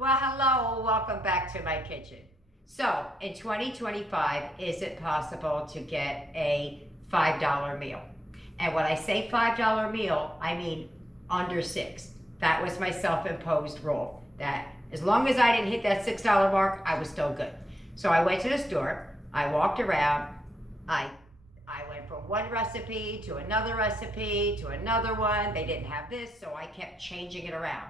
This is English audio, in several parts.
Well, hello, welcome back to my kitchen. So, in 2025, is it possible to get a $5 meal? And when I say $5 meal, I mean under $6. That was my self-imposed rule, that as long as I didn't hit that $6 mark, I was still good. So I went to the store, I walked around, I went from one recipe to another one. They didn't have this, so I kept changing it around.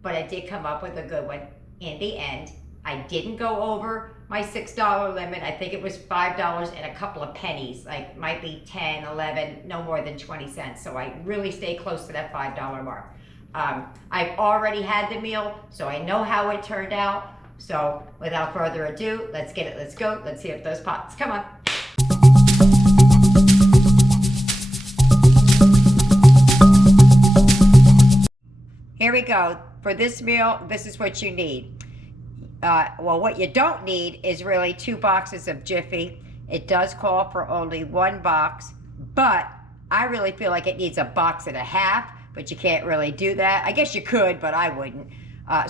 But I did come up with a good one. In the end, I didn't go over my $6 limit. I think it was $5 and a couple of pennies, like might be 10, 11, no more than 20 cents. So I really stayed close to that $5 mark. I've already had the meal, so I know how it turned out. So without further ado, let's get it, let's go. Let's see if those pots, come on. Here we go. For this meal, this is what you need. Well, what you don't need is really 2 boxes of Jiffy. It does call for only 1 box, but I really feel like it needs a box and a half, but you can't really do that. I guess you could, but I wouldn't.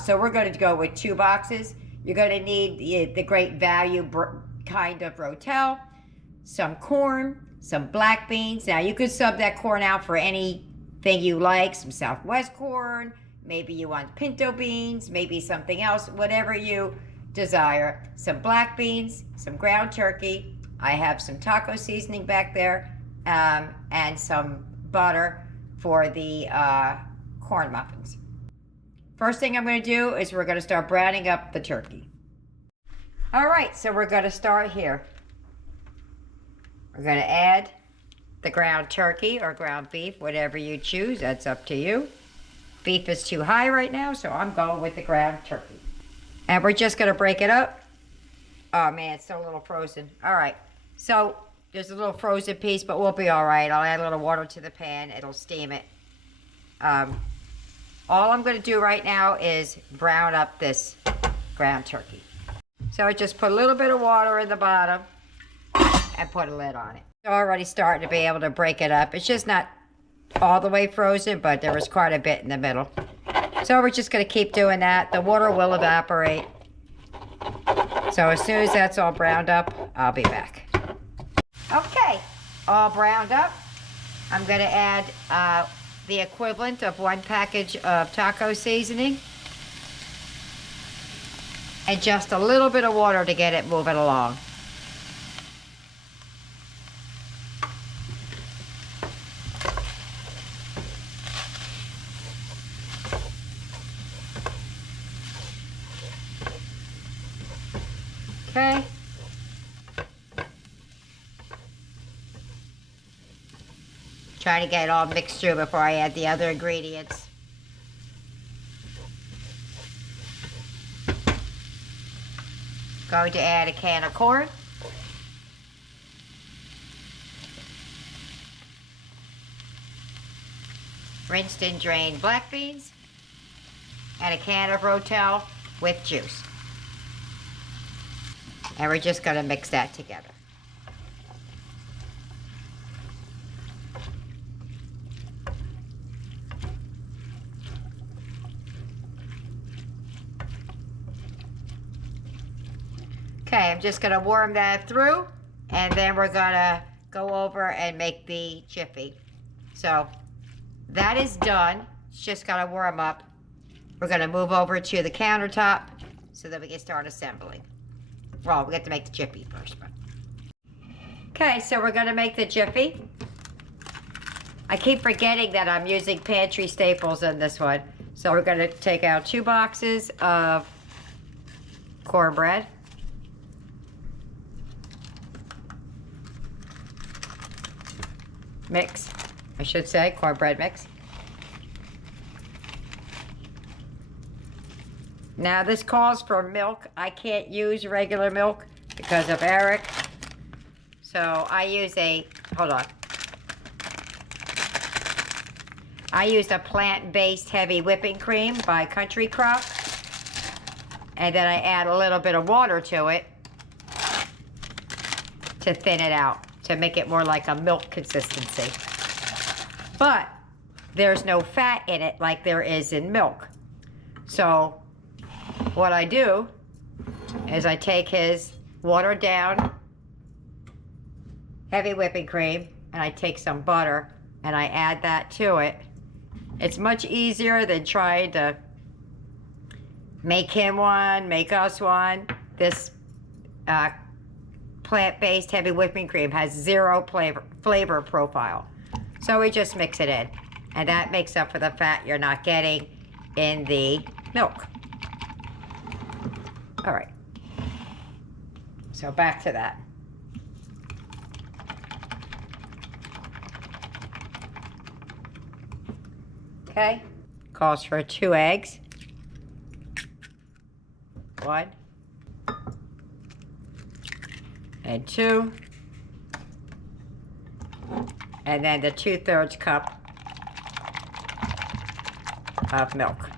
So we're going to go with 2 boxes. You're going to need the Great Value kind of Rotel, some corn, some black beans. Now, you could sub that corn out for anything you like, some Southwest corn. Maybe you want pinto beans, maybe something else, whatever you desire. Some black beans, some ground turkey. I have some taco seasoning back there, and some butter for the corn muffins. First thing I'm going to do is we're going to start browning up the turkey. All right, so we're going to start here. We're going to add the ground turkey or ground beef, whatever you choose, that's up to you. Beef is too high right now, so I'm going with the ground turkey. And we're just going to break it up. Oh man, it's still a little frozen. All right, so there's a little frozen piece, but we'll be all right. I'll add a little water to the pan. It'll steam it. All I'm going to do right now is brown up this ground turkey. So I just put a little bit of water in the bottom and put a lid on it. It's already starting to be able to break it up. It's just not all the way frozen, but there was quite a bit in the middle. So we're just going to keep doing that. The water will evaporate. So as soon as that's all browned up, I'll be back. Okay, all browned up. I'm going to add the equivalent of 1 package of taco seasoning and just a little bit of water to get it moving along. Okay. Try to get it all mixed through before I add the other ingredients. Going to add a can of corn. Rinsed and drained black beans. And a can of Rotel with juice. And we're just going to mix that together. Okay, I'm just going to warm that through, and then we're going to go over and make the Jiffy. So that is done. It's just got to warm up. We're going to move over to the countertop so that we can start assembling. Well, we have to make the Jiffy first. But. Okay, so we're going to make the Jiffy. I keep forgetting that I'm using pantry staples in this one. So we're going to take out 2 boxes of cornbread. Mix, I should say, cornbread mix. Now this calls for milk. I can't use regular milk because of Eric. So I use hold on. I used a plant-based heavy whipping cream by Country Crock. And then I add a little bit of water to it to thin it out, to make it more like a milk consistency. But there's no fat in it like there is in milk. So what I do is I take his watered down heavy whipping cream and I take some butter and I add that to it. It's much easier than trying to make him one, make us one. This plant-based heavy whipping cream has zero flavor profile. So we just mix it in. And that makes up for the fat you're not getting in the milk. All right. So back to that. Okay. Calls for 2 eggs. 1 and 2. And then the 2/3 cup of milk.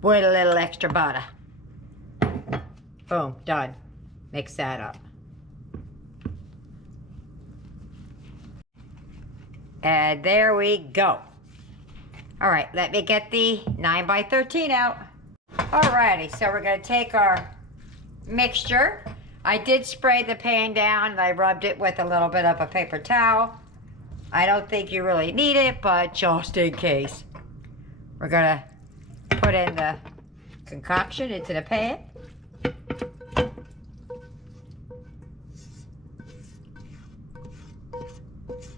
With a little extra butter. Boom, done. Mix that up. And there we go. All right, let me get the 9x13 out. Alrighty, so we're gonna take our mixture. I did spray the pan down and I rubbed it with a little bit of a paper towel. I don't think you really need it, but just in case. We're gonna put in the concoction into the pan.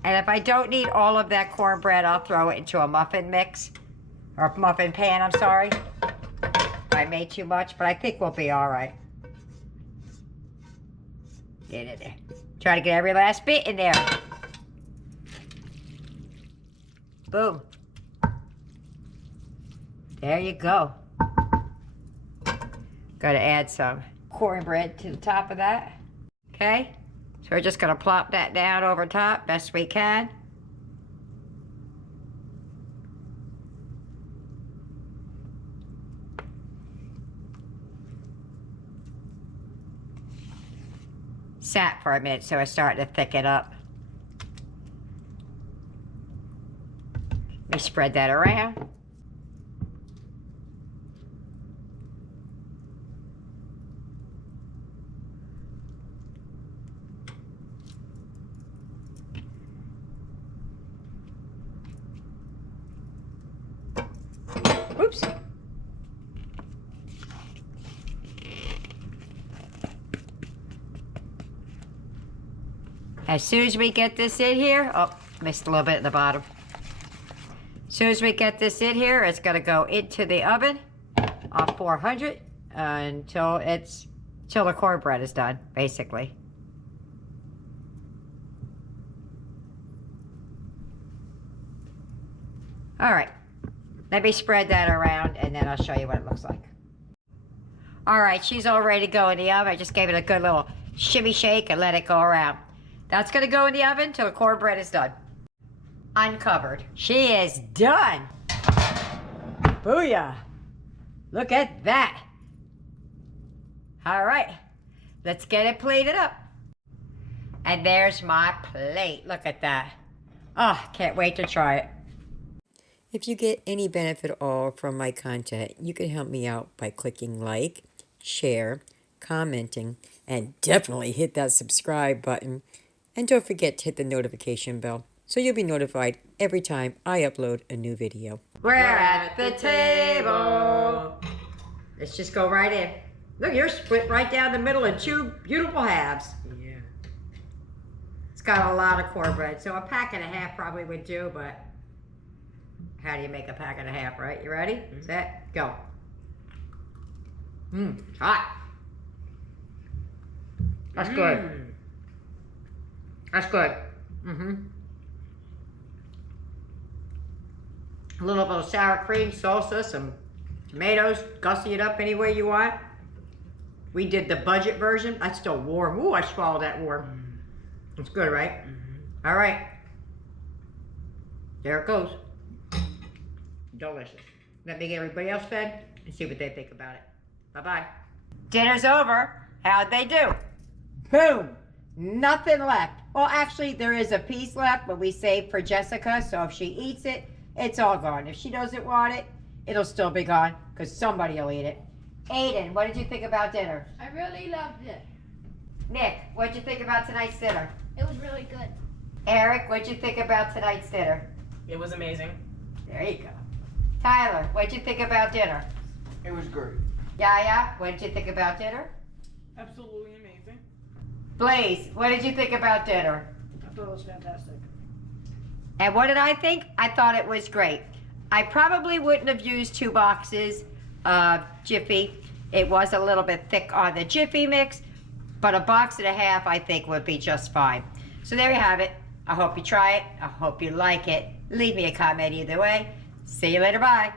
And if I don't need all of that cornbread, I'll throw it into a muffin mix. Or muffin pan, I'm sorry. I made too much, but I think we'll be all right. Get in there. Try to get every last bit in there. Boom. There you go. Gotta add some cornbread to the top of that. Okay? So we're just gonna plop that down over top best we can. Sat for a minute, so it's starting to thicken up. Let me spread that around. Oops. As soon as we get this in here, oh, missed a little bit at the bottom. As soon as we get this in here, it's gonna go into the oven on 400 until the cornbread is done, basically. All right, let me spread that around and then I'll show you what it looks like. All right, she's all ready to go in the oven. I just gave it a good little shimmy shake and let it go around. That's gonna go in the oven till the cornbread is done. Uncovered. She is done. Booyah. Look at that. All right, let's get it plated up. And there's my plate. Look at that. Oh, can't wait to try it. If you get any benefit at all from my content, you can help me out by clicking like, share, commenting, and definitely hit that subscribe button. And don't forget to hit the notification bell so you'll be notified every time I upload a new video. We're at the table. Let's just go right in. Look, you're split right down the middle in 2 beautiful halves. Yeah. It's got a lot of cornbread, so a pack and a half probably would do, but how do you make a pack and a half, right? You ready? Set, go. Hot. That's good. That's good. A little bit of sour cream, salsa, some tomatoes, gussy it up any way you want. We did the budget version. That's still warm. Ooh, I swallowed that warm. It's good, right? All right. There it goes. Delicious. Let me get everybody else fed and see what they think about it. Bye-bye. Dinner's over. How'd they do? Boom. Nothing left. Well, actually, there is a piece left, but we saved for Jessica, so if she eats it, it's all gone. If she doesn't want it, it'll still be gone because somebody will eat it. Aiden, what did you think about dinner? I really loved it. Nick, what did you think about tonight's dinner? It was really good. Eric, what did you think about tonight's dinner? It was amazing. There you go. Tyler, what did you think about dinner? It was great. Yaya, what did you think about dinner? Absolutely amazing. Blaze, what did you think about dinner? I thought it was fantastic. And what did I think? I thought it was great. I probably wouldn't have used 2 boxes of Jiffy. It was a little bit thick on the Jiffy mix, but a box and a half I think would be just fine. So there you have it. I hope you try it. I hope you like it. Leave me a comment either way. See you later. Bye.